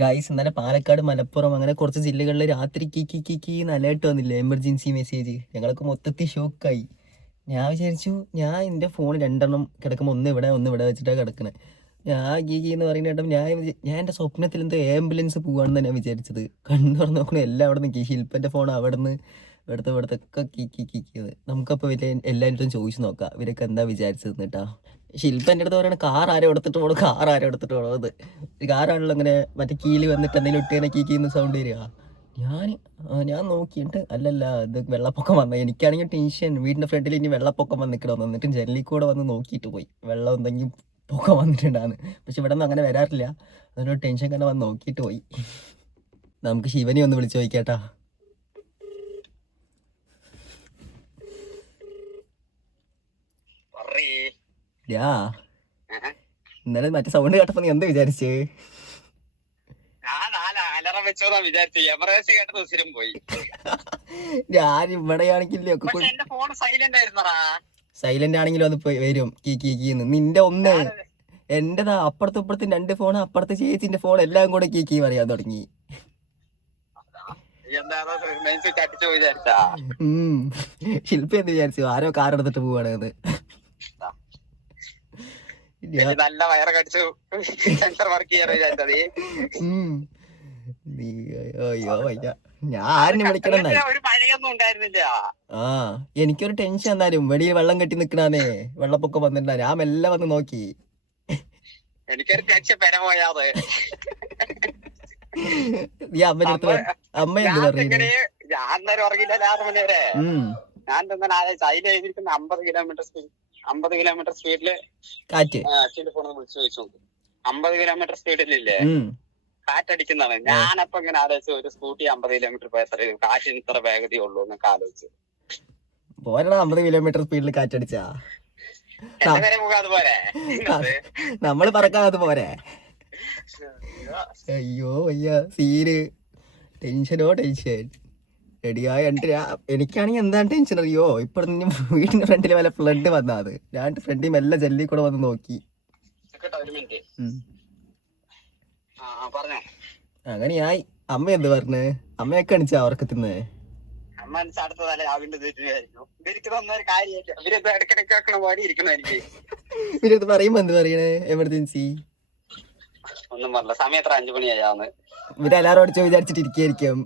Guys ഇന്നലെ പാലക്കാട്, മലപ്പുറം അങ്ങനെ കുറച്ച് ജില്ലകളിൽ രാത്രി കീ അലേർട്ട് വന്നില്ലേ, എമർജൻസി മെസ്സേജ്. ഞങ്ങളൊക്കെ മൊത്തത്തിൽ ഷോക്കായി. ഞാൻ വിചാരിച്ചു, ഞാൻ എൻ്റെ ഫോൺ രണ്ടെണ്ണം കിടക്കുമ്പോൾ ഒന്ന് ഇവിടെ വെച്ചിട്ടാണ് കിടക്കണത്. ഞാൻ എന്ന് പറയുന്ന കേട്ടപ്പോൾ ഞാൻ എൻ്റെ സ്വപ്നത്തിൽ എന്തോ ആംബുലൻസ് പോവാണെന്ന് ഞാൻ വിചാരിച്ചത്. കണ്ണു തുറന്ന് നോക്കണേ എല്ലാം അവിടെ നിന്ന് ശില്പൻ്റെ ഫോൺ അവിടെ നിന്ന് ഇവിടുത്തെ ഒക്കെ കീക്കിയത്. നമുക്കപ്പോൾ വലിയ എല്ലാവരും ചോദിച്ചു നോക്കാം ഇവരൊക്കെ എന്താ വിചാരിച്ചത് കേട്ടാ. ശില്പ എൻ്റെ അടുത്ത് പറയണ കാർ ആരോ എടുത്തിട്ട് പോകണം, കാർ ആരോ എടുത്തിട്ട് പോകണത്. കാറാണല്ലോ അങ്ങനെ മറ്റേ കീല് വന്നിട്ട് എന്തെങ്കിലും ഇട്ടേനെ കീന്ന് സൗണ്ട് വരിക. ഞാൻ നോക്കിയിട്ട് അല്ലല്ല ഇത് വെള്ളപ്പൊക്കം വന്ന. എനിക്കാണെങ്കിൽ ടെൻഷൻ, വീടിൻ്റെ ഫ്രണ്ടിൽ ഇനി വെള്ളപ്പൊക്കം വന്നിക്കണമെന്ന്. എന്നിട്ട് ജനലിൽ കൂടെ വന്ന് നോക്കിയിട്ട് പോയി വെള്ളം എന്തെങ്കിലും പൊക്കം വന്നിട്ടുണ്ടാന്ന്. പക്ഷെ ഇവിടെ നിന്ന് അങ്ങനെ വരാറില്ല. അതിനൊരു ടെൻഷൻ തന്നെ വന്ന് നോക്കിയിട്ട് പോയി. നമുക്ക് ശിവനെ ഒന്ന് വിളിച്ചു ചോദിക്കാട്ടാ. ഇന്നലെ മറ്റേ സൗണ്ട് കേട്ടപ്പോ നീ എന്താ വിചാരിച്ചേ? ഞാൻ ഇവിടെയാണെങ്കിലേ സൈലന്റ് ആണെങ്കിലും അത് വരും കീന്ന്. നിന്റെ ഒന്ന് എന്റെതാ അപ്പുറത്തും ഇപ്പുറത്തും രണ്ട് ഫോൺ, അപ്പുറത്തെ ചേച്ചിന്റെ ഫോൺ എല്ലാം കൂടെ കീ പറയാൻ തുടങ്ങി. ശില്പ എന്ത് വിചാരിച്ചു? ആരോ കാർ എടുത്തിട്ട് പോവാണ്. നല്ല വയറ് കടിച്ചു സെൻസർ വർക്ക് ചെയ്യാൻ. അയ്യോ വയ്യ, ഞാൻ ആരിനെ വിളിക്കണം. ഒരു മഴയൊന്നും ഉണ്ടായിരുന്നില്ല. എനിക്കൊരു ടെൻഷൻ. എന്നാലും വെളിയിൽ വെള്ളം കെട്ടി നിക്കണേ, വെള്ളപ്പൊക്കം വന്നിട്ടുണ്ടാ. ഞാൻ മെല്ലെ വന്ന് നോക്കി. എനിക്കൊരു ടെൻഷൻ പെര പോയാത്. നീ അമ്മ എന്ത് പറഞ്ഞു? ഞാൻ ഉറങ്ങില്ല 6 മണി വരെ. ഞാൻ അതിൽ എഴുതിയിരിക്കുന്ന 50 കിലോമീറ്റർ സ്പീഡില് കാറ്റ്. അച്ഛന്റെ ഫോൺ വിളിച്ചു ചോദിച്ചു നോക്കും. 50 കിലോമീറ്റർ സ്പീഡിലില്ലേ കാറ്റടിക്കുന്നതാണ്. ഞാനപ്പൊ ഇങ്ങനെ ആലോചിച്ചു, ഒരു സ്കൂട്ടി 50 കിലോമീറ്റർ പോയ എത്ര കാറ്റിന് ഇത്ര വേഗതയേ ഉള്ളൂ എന്നൊക്കെ ആലോചിച്ചു. പോരാ 50 കിലോമീറ്റർ സ്പീഡിൽ കാറ്റടിച്ചാ വരെ പോകാതെ പോരെ, നമ്മള് പറക്കാതെ പോരെ. അയ്യോ വയ്യ, സീന് ടെൻഷനോ ടെൻഷൻ. റെഡിയായ എനിക്കാണെങ്കിൽ എന്താണ് ടെൻഷൻ അറിയോ? ഇപ്പൊ വീടിന്റെ ഫ്രണ്ടിൽ വല്ല ഫ്ലഡ് വന്നത്. ഞാൻ ഫ്രണ്ടിൽ മെല്ലെ ജല്ലി കൂടെ വന്ന് നോക്കി. അങ്ങനെയായി. അമ്മ എന്ത് പറഞ്ഞ്? അമ്മയൊക്കെ അണിച്ചാ അവർക്ക് തിന്ന്? ഇവരത് പറയുമ്പോ എന്ത് പറയണേ? എമർജൻസി ഒന്നും പറഞ്ഞ സമയത്ത് 5 മണിയായാന്ന് ഇവരെല്ലാരും അടിച്ചോ വിചാരിച്ചിട്ടിരിക്കും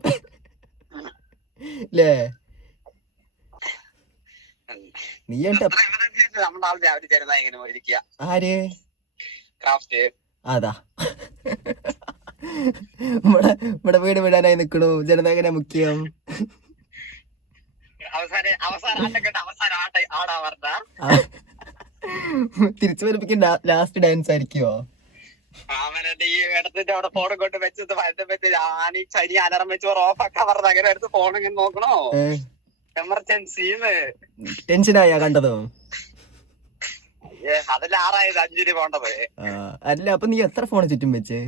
അല്ലേ? നീ ആര്? അതാ ഇവിടെ വീട് വിടാനായി നിക്കണു. ജനതങ്ങനെ മുഖ്യം. തിരിച്ചു വരപ്പിക്കും ലാസ്റ്റ് ഡാൻസ് ആയിരിക്കുവോ? ഈ ഇടത്തിന്റെ അവിടെ ഫോൺ കൊണ്ട് വെച്ചത് ഞാൻ ഈ ശനി അലറം വെച്ച് ഓഫാക്കാൻ പറഞ്ഞത്. അങ്ങനെ എടുത്ത് ഫോൺ ഇങ്ങനെ നോക്കണോ? എമർജൻസിന്ന് ടെൻഷനായാ കണ്ടതോ? അതല്ല 6 പോണ്ടത്. അല്ല അപ്പൊ നീ എത്ര ഫോൺ ചുറ്റും വെച്ച്?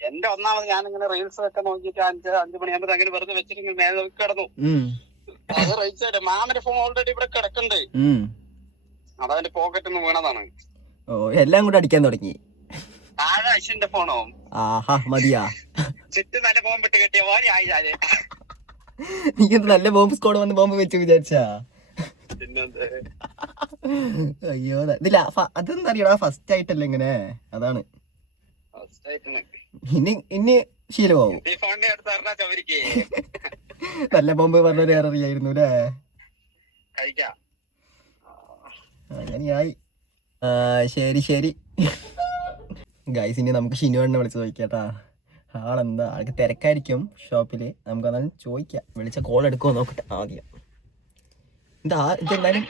എന്റെ ഒന്നാമത് ഞാൻ ഇങ്ങനെ റീൽസ് ഒക്കെ നോക്കിട്ട് 5 മണിയാകുമ്പോ അങ്ങനെ വെറുതെ വെച്ചിട്ട് മേലെ നോക്കി കിടന്നു. അത് റൈറ്റ് സൈഡ് മാമന്റെ ഫോൺ ഓൾറെഡി ഇവിടെ കിടക്കുന്നുണ്ട്. അതവന്റെ പോക്കറ്റിൽ നിന്ന് വീണതാണ്. എല്ലാം കൂടെ അടിക്കാൻ തുടങ്ങി. താഴെ അശ്വിന്റെ ഫോണോ? മതിയാ. ചുറ്റും നല്ല ബോംബ് ഇട്ട് കെട്ടിയ പോലെ ആയി. നീ നല്ല ബോംബ് സ്ക്വാഡ് വന്ന് ബോംബ് വെച്ച് വിചാരിച്ചാ? അയ്യോ ഇതില്ല. അതെന്താ അറിയടാ, ഫസ്റ്റ് ആയിട്ടല്ലേ ഇങ്ങനെ, അതാണ്. ഇനി ശീലമാവും. നല്ല ബോംബ് പറഞ്ഞൊരു അറിയായിരുന്നു അല്ലേ? അങ്ങനെയായി. ശരി ഗൈസ്, ഇനി നമുക്ക് ഷിനുവണ്ണെ വിളിച്ച് ചോദിക്കാട്ടാ. ആളെന്താ, ആൾക്ക് തിരക്കായിരിക്കും ഷോപ്പില്. നമുക്ക് അതാണ് ചോദിക്കാം. വിളിച്ച കോൾ എടുക്കുമോ നോക്കട്ടെ ആദ്യം. ഇതെന്തായാലും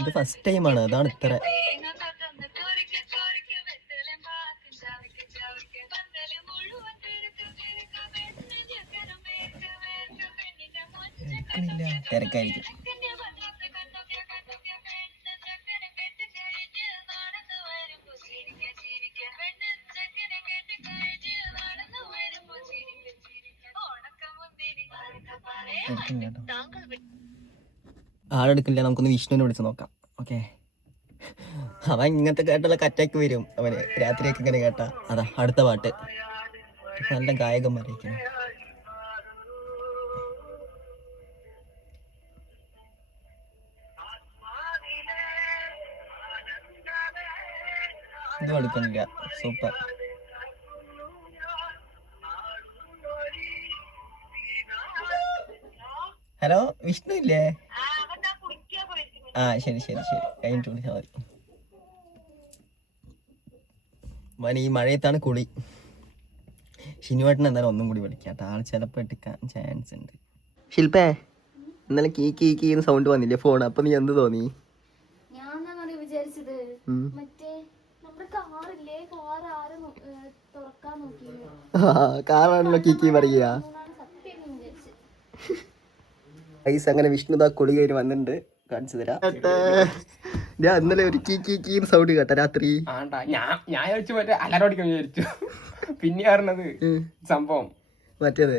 ഇത് ഫസ്റ്റ് ടൈമാണ്, അതാണ് ഇത്ര. തിരക്കായിരിക്കും. ആളെടുക്കില്ല. നമുക്കൊന്ന് വിഷ്ണുവിനെ വിളിച്ച് നോക്കാം. ഓക്കെ. അവൻ ഇങ്ങനത്തെ കേട്ടുള്ള അറ്റാക്ക് വരും അവന് രാത്രിയൊക്കെ ഇങ്ങനെ കേട്ടാ. അതാ അടുത്ത പാട്ട് നല്ല ഗായകന്മാരായിരിക്കണം. ഇത് എടുക്കണില്ല. സൂപ്പർ. ഹലോ വിഷ്ണു ഇല്ലേ? ആ ശരി ശരി ശരി, കഴിഞ്ഞിട്ട് വിളിച്ചാൽ മതി. ഈ മഴയത്താണ് കുളി. ഷിനുവേട്ടൻ എന്തായാലും ഒന്നും കൂടി വിളിക്കാം. ആൾ ചിലപ്പോൾ എടുക്കാൻ ചാൻസ് ഉണ്ട്. ശില്പേ, ഇന്നലെ കീ കീ കീ സൗണ്ട് വന്നില്ലേ ഫോൺ? അപ്പൊ നീ എന്ത് തോന്നി? കാറാണല്ലോ കീ കീ പറയുക. ഐസ് അങ്ങനെ വിഷ്ണുദാ കുളി കഴിഞ്ഞ് വന്നിട്ടുണ്ട്. കാണിച്ചു തരാം. ഞാൻ ഇന്നലെ ഒരു കീ കീ കീ സൗണ്ട് കേട്ട രാത്രി. ഞാൻ വിചാരിച്ചു മറ്റേ അലാറോടിക്കാൻ വിചാരിച്ചു. പിന്നെ പറഞ്ഞത് സംഭവം മറ്റേത്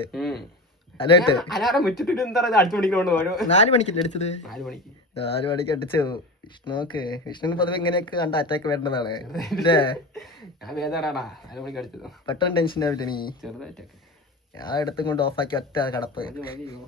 അലേട്ട് അലാറം വെച്ചിട്ട് എന്താ പറയുക, അടുത്ത മണിക്കൊണ്ട് ഓരോ 4 മണിക്കല്ലേ അടിച്ചത്? 4 മണിക്ക് 4 മണിക്ക് അടിച്ചു. വിഷ്ണുക്ക് വിഷ്ണുവിന് പൊതുവെ ഇങ്ങനെയൊക്കെ കണ്ട അറ്റാക്ക് വേണ്ടതാണ് അല്ലേ? ഞാൻ വേദനാടാ 4 മണിക്ക് അടിച്ചത്. പെട്ടെന്ന് ടെൻഷൻ ആവില്ല നീ? ചെറുതായിട്ടൊക്കെ ഞാൻ എടുത്തും കൊണ്ട് ഓഫാക്കി ഒറ്റ കടപ്പ്. അത് മതിയോ?